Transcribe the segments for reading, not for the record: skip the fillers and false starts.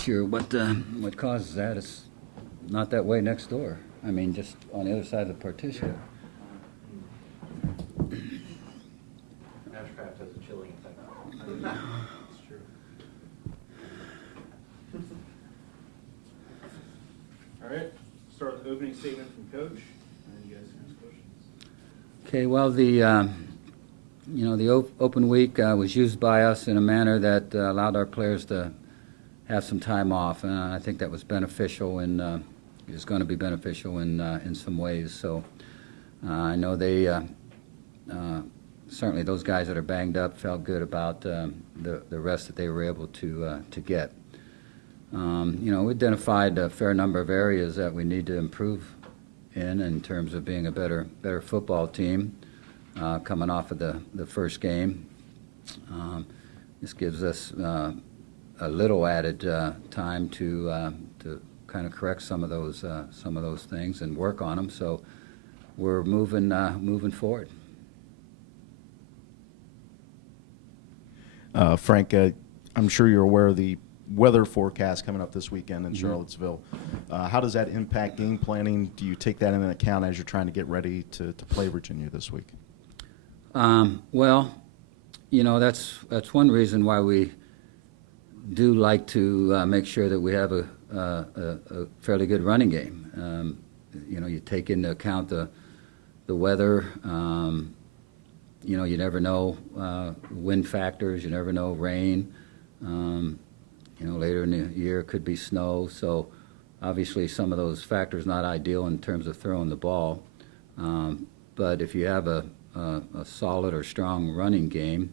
sure what causes that. It's not that way next door. I mean, just on the other side of the partition. Ashcraft has a chilling effect. It's true. All right, start with the opening statement from Coach, and then you guys can ask questions. Okay, well, the open week was used by us in a manner that allowed our players to have some time off, and I think that was beneficial and is going to be beneficial in some ways. So I know they certainly those guys that are banged up felt good about the rest that they were able to get. We identified a fair number of areas that we need to improve in terms of being a better football team coming off of the first game. This gives us a little added time to kind of correct some of those things and work on them. So we're moving forward. Frank, I'm sure you're aware of the weather forecast coming up this weekend in Charlottesville. How does that impact game planning? Do you take that into account as you're trying to get ready to play Virginia this week? Well, that's one reason why we do like to make sure that we have a fairly good running game. You take into account the weather. You never know wind factors. You never know rain. Later in the year it could be snow. So obviously some of those factors not ideal in terms of throwing the ball. But if you have a solid or strong running game,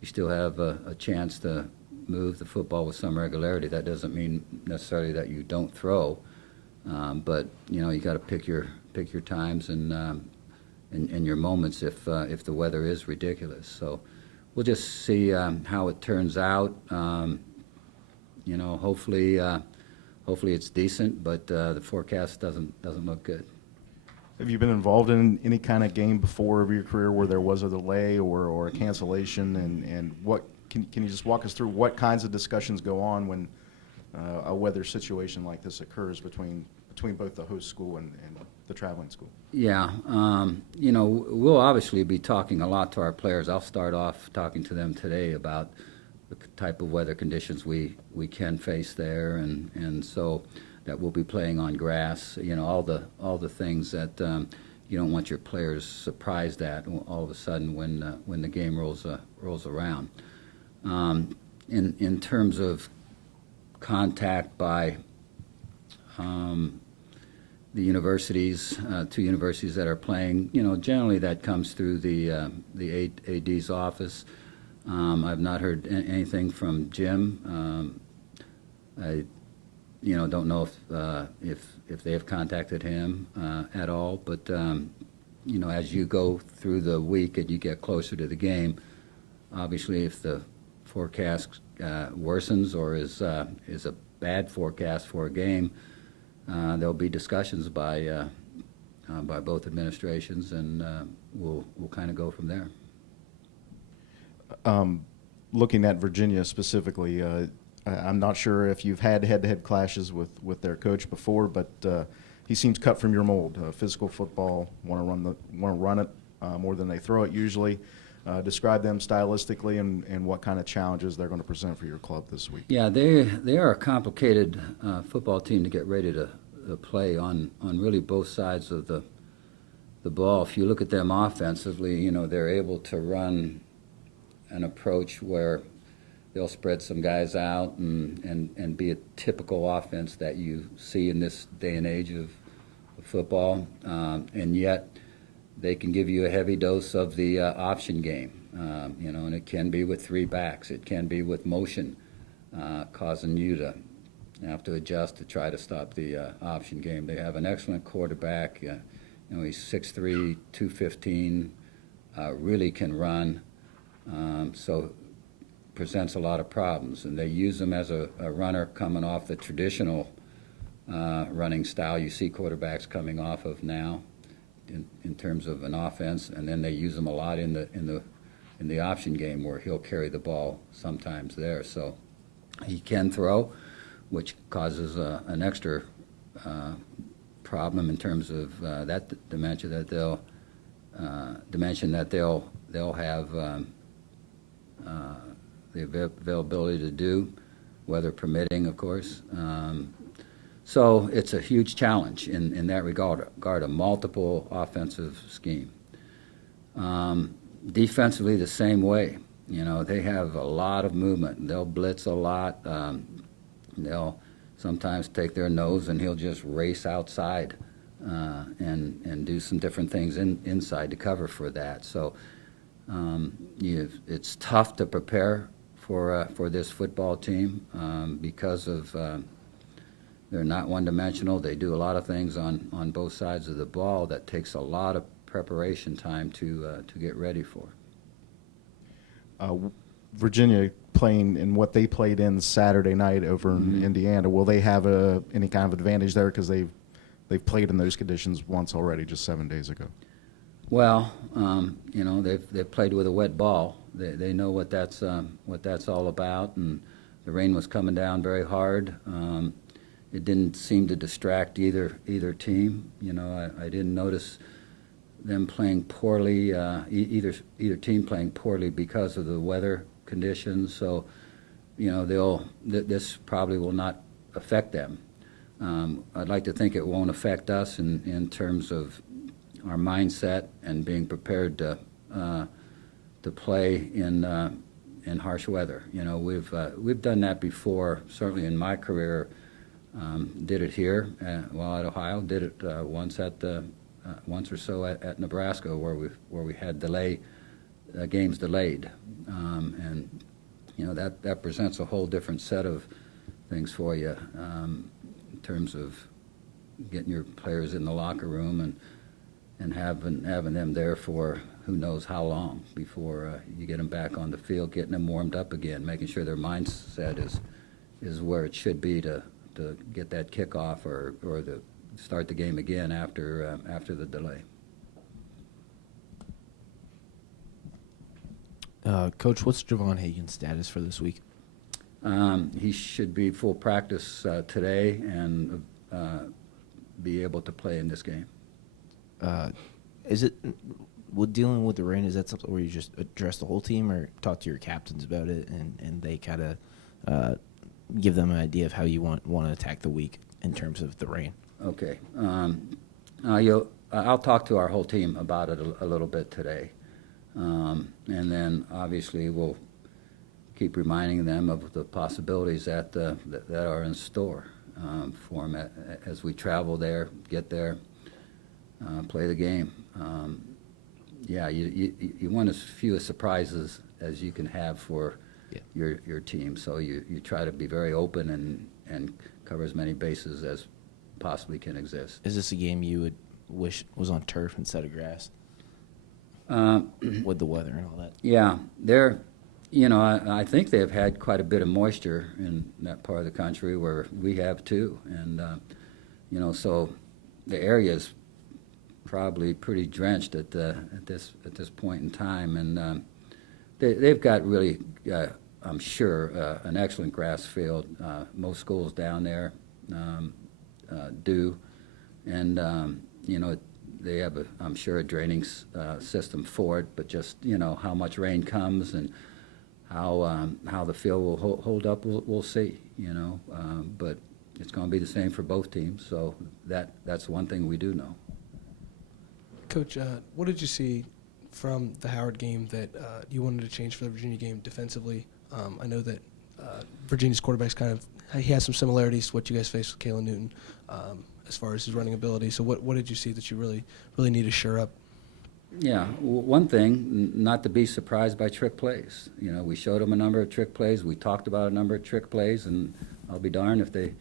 you still have a chance to move the football with some regularity. That doesn't mean necessarily that you don't throw, but you got to pick your times and your moments if the weather is ridiculous. So we'll just see how it turns out. Hopefully it's decent, but the forecast doesn't look good. Have you been involved in any kind of game before of your career where there was a delay or a cancellation? And what can you just walk us through what kinds of discussions go on when a weather situation like this occurs between both the host school and the traveling school? Yeah, we'll obviously be talking a lot to our players. I'll start off talking to them today about the type of weather conditions we can face there, and so that we'll be playing on grass. All the things that you don't want your players surprised at all of a sudden when the game rolls around. In terms of contact by the universities, two universities that are playing, generally that comes through the AD's office. I've not heard anything from Jim. I don't know if they have contacted him at all. But as you go through the week and you get closer to the game, obviously if the forecast worsens or is a bad forecast for a game, there'll be discussions by both administrations, and we'll kind of go from there. Looking at Virginia specifically, I'm not sure if you've had head-to-head clashes with their coach before, but he seems cut from your mold. Physical football, want to run it more than they throw it usually. Describe them stylistically and what kind of challenges they're going to present for your club this week. Yeah, they are a complicated football team to get ready to play on really both sides of the ball. If you look at them offensively, they're able to run an approach where they'll spread some guys out and be a typical offense that you see in this day and age of football, and yet they can give you a heavy dose of the option game, and it can be with three backs. It can be with motion, causing you to have to adjust to try to stop the option game. They have an excellent quarterback. He's 6'3", 215, really can run, so presents a lot of problems. And they use him as a runner coming off the traditional running style you see quarterbacks coming off of now in terms of an offense, and then they use him a lot in the option game where he'll carry the ball sometimes there. So he can throw. which causes an extra problem in terms of that dimension that they'll have the availability to do, weather permitting, of course. So it's a huge challenge in that regard, a multiple offensive scheme. Defensively, the same way. You know, they have a lot of movement. They'll blitz a lot. They'll sometimes take their nose and he'll just race outside and do some different things inside to cover for that. So it's tough to prepare for this football team because of they're not one-dimensional. They do a lot of things on both sides of the ball that takes a lot of preparation time to get ready for. Virginia playing in what they played in Saturday night over in Indiana, will they have any kind of advantage there because they've played in those conditions once already, just 7 days ago? Well, you know, they've played with a wet ball. They know what that's all about, and the rain was coming down very hard. It didn't seem to distract either team. You know, I didn't notice them playing poorly, either team playing poorly because of the weather conditions. So, you know, this probably will not affect them. I'd like to think it won't affect us in terms of our mindset and being prepared to play in harsh weather. You know, we've done that before. Certainly in my career, did it here while at Ohio. Did it once or so at Nebraska, where we had games delayed, and you know that presents a whole different set of things for you in terms of getting your players in the locker room and having them there for who knows how long before you get them back on the field, getting them warmed up again, making sure their mindset is where it should be to get that kickoff or to start the game again after the delay. Coach, what's Javon Hagan's status for this week? He should be full practice today and be able to play in this game. Is it, with dealing with the rain, is that something where you just address the whole team or talk to your captains about it and they kind of give them an idea of how you want to attack the week in terms of the rain? Okay. I'll talk to our whole team about it a little bit today. And then obviously we'll keep reminding them of the possibilities that are in store for them as we travel there, get there, play the game. Yeah, you want as few surprises as you can have for your team. So you try to be very open and cover as many bases as possibly can exist. Is this a game you would wish was on turf instead of grass? With the weather and all that? Yeah, I think they've had quite a bit of moisture in that part of the country where we have too. And, so the area is probably pretty drenched at this point in time. And they've got really, I'm sure, an excellent grass field. Most schools down there do. And, they have, I'm sure, a draining system for it, but just, how much rain comes and how the field will hold up, we'll see, but it's going to be the same for both teams, so that's one thing we do know. Coach, what did you see from the Howard game that you wanted to change for the Virginia game defensively? I know that Virginia's quarterback's he has some similarities to what you guys faced with Kalen Newton as far as his running ability. So what did you see that you really need to shore up? Yeah, one thing, not to be surprised by trick plays. We showed them a number of trick plays. We talked about a number of trick plays, and I'll be darned if they,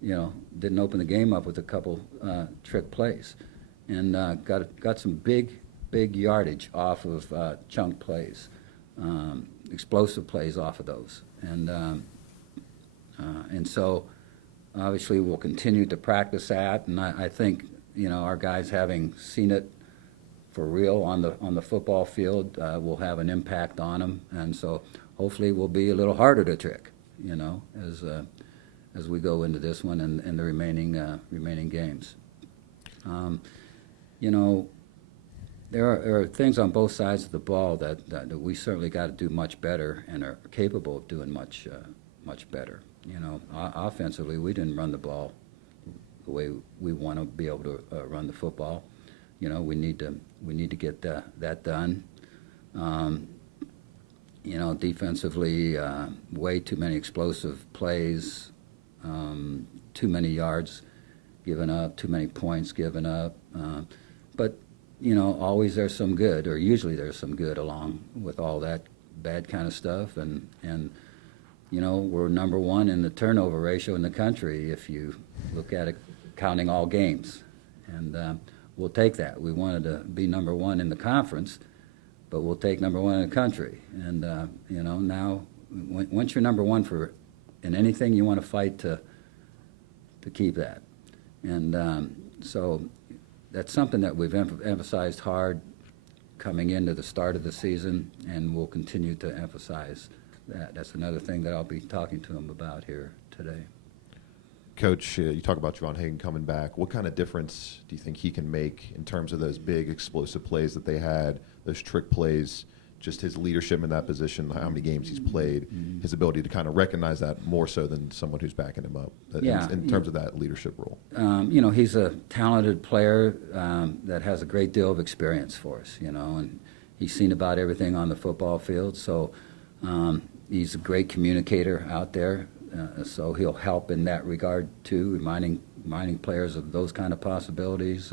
didn't open the game up with a couple trick plays, and got some big yardage off of chunk plays, explosive plays off of those, and so obviously we'll continue to practice that, and I think our guys, having seen it for real on the football field, will have an impact on them, and so hopefully we'll be a little harder to trick, as we go into this one and the remaining games. You know, there are things on both sides of the ball that we certainly got to do much better and are capable of doing much better. You know, offensively, we didn't run the ball the way we want to be able to run the football. You know, we need to get that done. You know, defensively, way too many explosive plays, too many yards given up, too many points given up. But you know, always there's some good, or usually there's some good along with all that bad kind of stuff. And you know, we're number one in the turnover ratio in the country if you look at it counting all games. And we'll take that. We wanted to be number one in the conference, but we'll take number one in the country. And you know, now once you're number one in anything, you want to fight to keep that. And so that's something that we've emphasized hard coming into the start of the season, and we'll continue to emphasize that. That's another thing that I'll be talking to him about here today. Coach, you talk about Javon Hagan coming back. What kind of difference do you think he can make in terms of those big explosive plays that they had, those trick plays, just his leadership in that position, how many games he's played, his ability to kind of recognize that more so than someone who's backing him up in terms of that leadership role? You know, he's a talented player that has a great deal of experience for us, you know, and he's seen about everything on the football field. So he's a great communicator out there. So he'll help in that regard too, reminding players of those kind of possibilities.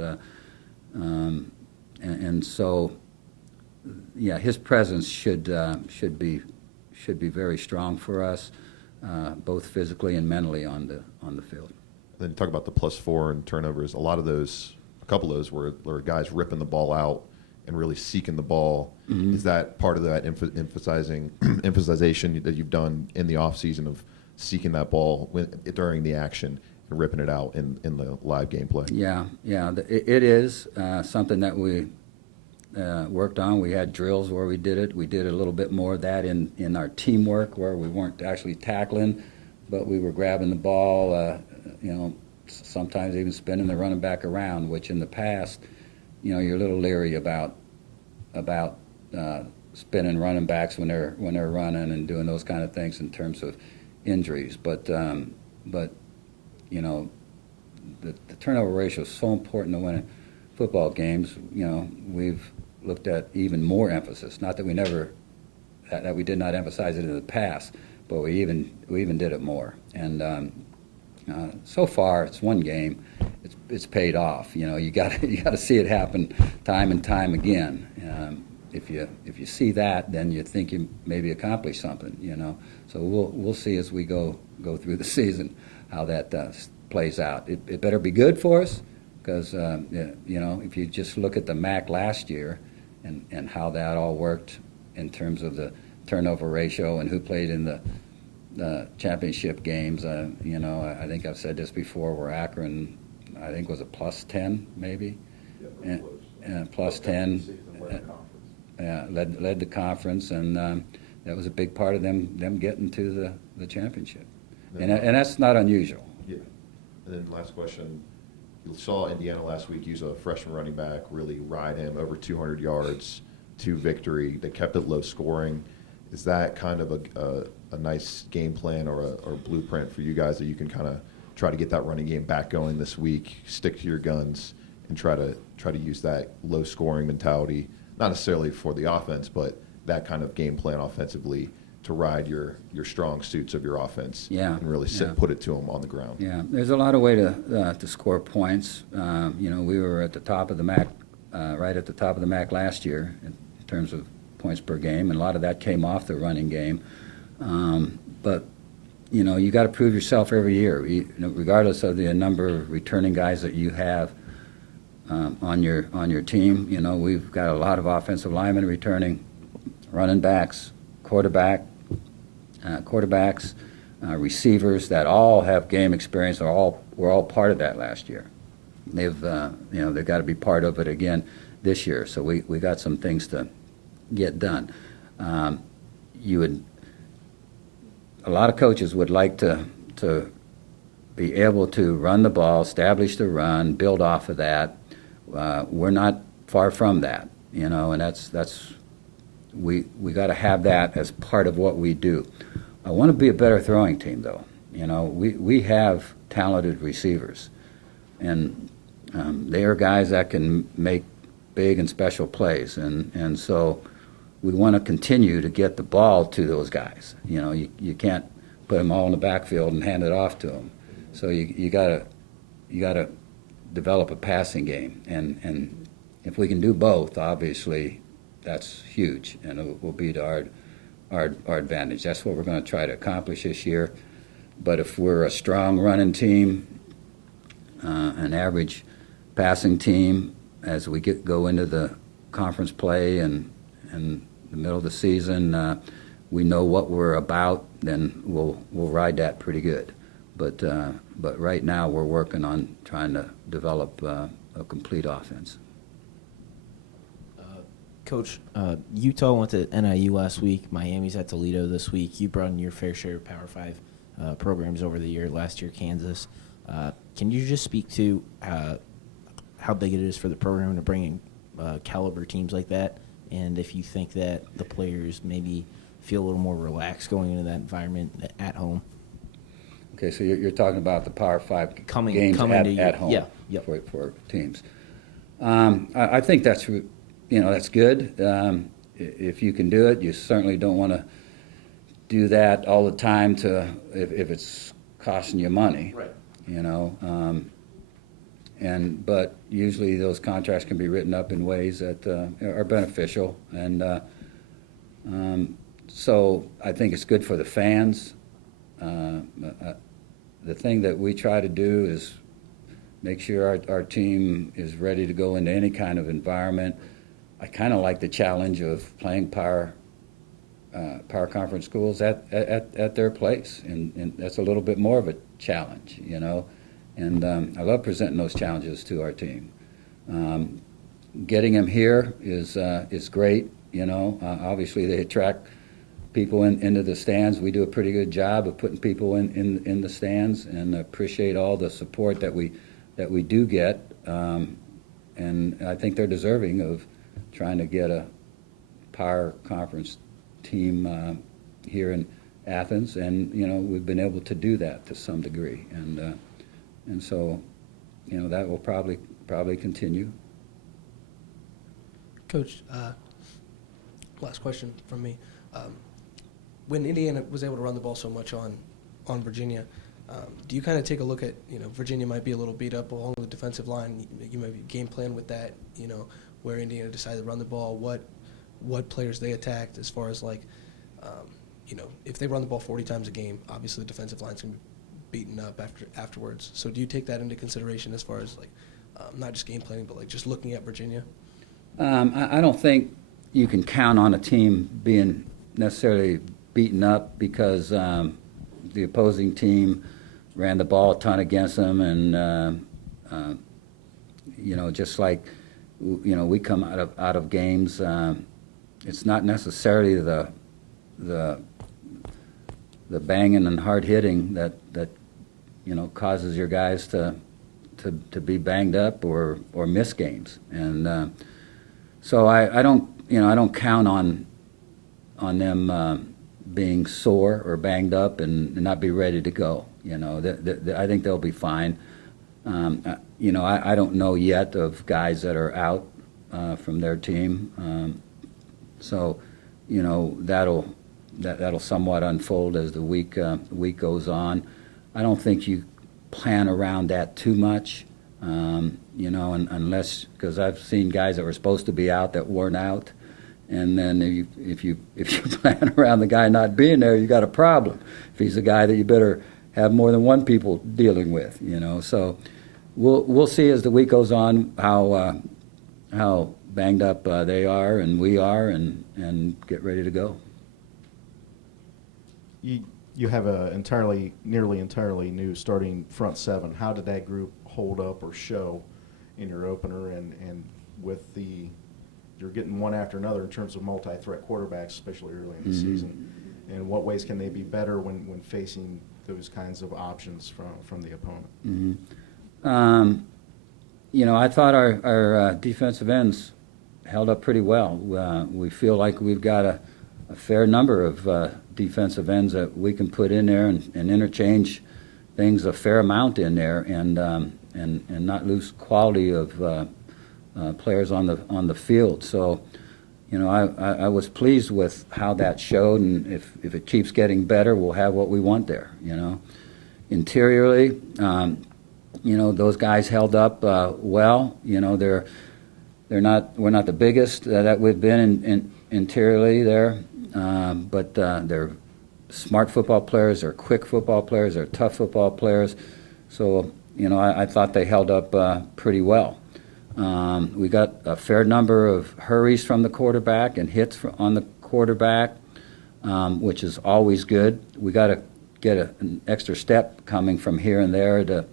And so, yeah, his presence should be very strong for us, both physically and mentally on the field. Then talk about the +4 and turnovers. A couple of those were guys ripping the ball out and really seeking the ball. Mm-hmm. Is that part of that emphasization that you've done in the offseason of seeking that ball during the action and ripping it out in the live gameplay? Yeah, it is something that we worked on. We had drills where we did it. We did a little bit more of that in our teamwork where we weren't actually tackling, but we were grabbing the ball, you know, sometimes even spinning the running back around, which in the past, you know, you're a little leery about spinning running backs when they're running and doing those kind of things in terms of injuries. But you know, the turnover ratio is so important to winning football games. You know, we've looked at even more emphasis. Not that we did not emphasize it in the past, but we even did it more. And so far, it's one game. It's paid off. You know, you got to see it happen time and time again. If you see that, then you think you maybe accomplished something. You know, so we'll see as we go through the season how that plays out. It better be good for us, because you know, if you just look at the MAC last year and how that all worked in terms of the turnover ratio and who played in the championship games, you know, I think I've said this before, where Akron, I think, was a +10 maybe, and +10. Led the conference, and that was a big part of them getting to the championship, and that's not unusual. Yeah. And then last question, you saw Indiana last week use a freshman running back, really ride him over 200 yards to victory. They kept it low scoring. Is that kind of a nice game plan or a blueprint for you guys that you can kind of try to get that running game back going this week, stick to your guns, and try to use that low scoring mentality? Not necessarily for the offense, but that kind of game plan offensively to ride your strong suits of your offense, and really put it to them on the ground. Yeah, there's a lot of way to score points. You know, we were at the top of the MAC, right at the top of the MAC last year in terms of points per game, and a lot of that came off the running game. But you know, you got to prove yourself every year, regardless of the number of returning guys that you have on your team. You know, we've got a lot of offensive linemen returning, running backs, quarterbacks, receivers that all have game experience. We're all part of that last year. They've got to be part of it again this year. So we got some things to get done. A lot of coaches would like to be able to run the ball, establish the run, build off of that. We're not far from that, and we got to have that as part of what we do. I want to be a better throwing team, though. We have talented receivers, and they are guys that can make big and special plays, and so we want to continue to get the ball to those guys. You can't put them all in the backfield and hand it off to them. So you gotta develop a passing game, and if we can do both, obviously, that's huge, and it will be to our advantage. That's what we're going to try to accomplish this year. But if we're a strong running team, an average passing team, as we go into the conference play and the middle of the season, we know what we're about, then we'll ride that pretty good. But right now we're working on trying to develop a complete offense. Coach, Utah went to NIU last week. Miami's at Toledo this week. You brought in your fair share of Power 5 programs over the year. Last year, Kansas. Can you just speak to how big it is for the program to bring in caliber teams like that, and if you think that the players maybe feel a little more relaxed going into that environment at home? Okay, so you're talking about the Power 5 Coming games to at home, yeah, yep. for teams. I think that's good. If you can do it, you certainly don't want to do that all the time if it's costing you money. Right. But usually those contracts can be written up in ways that are beneficial, and so I think it's good for the fans. The thing that we try to do is make sure our team is ready to go into any kind of environment. I kind of like the challenge of playing power conference schools at their place, and that's a little bit more of a challenge, And I love presenting those challenges to our team. Getting them here is great, Obviously, they attract people into the stands. We do a pretty good job of putting people in the stands, and appreciate all the support that we do get. And I think they're deserving of trying to get a power conference team here in Athens, and we've been able to do that to some degree, and so that will probably continue. Coach, last question from me. When Indiana was able to run the ball so much on Virginia, do you kind of take a look at, Virginia might be a little beat up along the defensive line. You maybe game plan with that, where Indiana decided to run the ball, what players they attacked as far as if they run the ball 40 times a game, obviously the defensive line's going to be beaten up afterwards. So do you take that into consideration as far as not just game planning, but just looking at Virginia? I don't think you can count on a team being necessarily beaten up because the opposing team ran the ball a ton against them, and just like we come out of games, it's not necessarily the banging and hard hitting that causes your guys to be banged up or miss games, and so I don't count on them being sore or banged up and not be ready to go. I think they'll be fine. I don't know yet of guys that are out from their team, so that'll somewhat unfold as the week goes on. I don't think you plan around that too much, unless, because I've seen guys that were supposed to be out that weren't out, and then if you plan around the guy not being there, you got a problem. If he's a guy that you better have more than one people dealing with, So we'll see as the week goes on how banged up they are and we are, and get ready to go. You have a nearly entirely new starting front seven. How did that group hold up or show in your opener, and with you're getting one after another in terms of multi-threat quarterbacks, especially early in the season. in what ways can they be better when facing those kinds of options from the opponent? You know, I thought our defensive ends held up pretty well. We feel like we've got a fair number of defensive ends that we can put in there and interchange things a fair amount in there, and not lose quality of players on the field. So, you know, I was pleased with how that showed, and if it keeps getting better, we'll have what we want there. You know, interiorly, you know, those guys held up well. You know, we're not the biggest that we've been in interiorly there, but they're smart football players, they're quick football players, they're tough football players. So, you know, I thought they held up pretty well. We got a fair number of hurries from the quarterback and hits on the quarterback, which is always good. We got to get an extra step coming from here and there to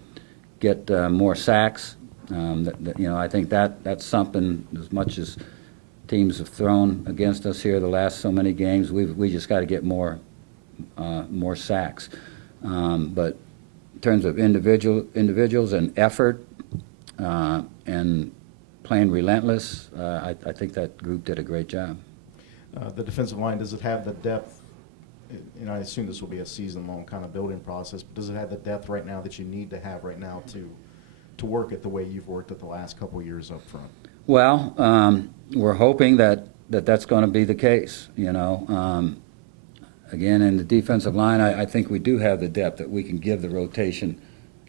get more sacks. You know, I think that's something, as much as teams have thrown against us here the last so many games, we just got to get more sacks. But in terms of individuals and effort and playing relentless, I think that group did a great job. The defensive line, does it have the depth? And I assume this will be a season-long kind of building process, but does it have the depth right now that you need to have right now to work it the way you've worked it the last couple of years up front? Well, we're hoping that's going to be the case. You know, again, in the defensive line, I think we do have the depth that we can get the rotation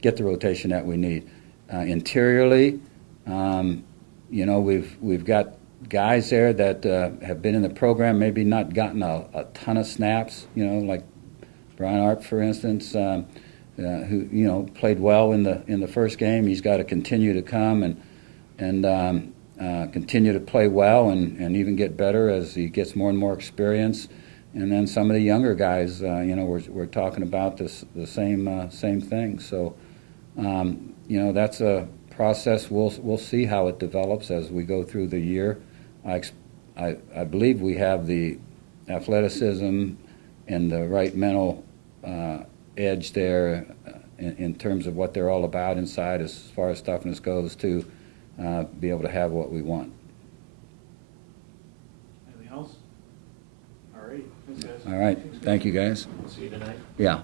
that we need. Interiorly, you know, we've got guys there that have been in the program, maybe not gotten a ton of snaps. You know, like Brian Arp, for instance, who, you know, played well in the first game. He's got to continue to come and continue to play well and even get better as he gets more and more experience. And then some of the younger guys, you know, we're talking about the same thing. So, you know, that's a process. We'll see how it develops as we go through the year. I believe we have the athleticism and the right mental edge there in terms of what they're all about inside, as far as toughness goes, to be able to have what we want. Anything else? All right. Thanks, guys. All right. Thank you, guys. See you tonight. Yeah.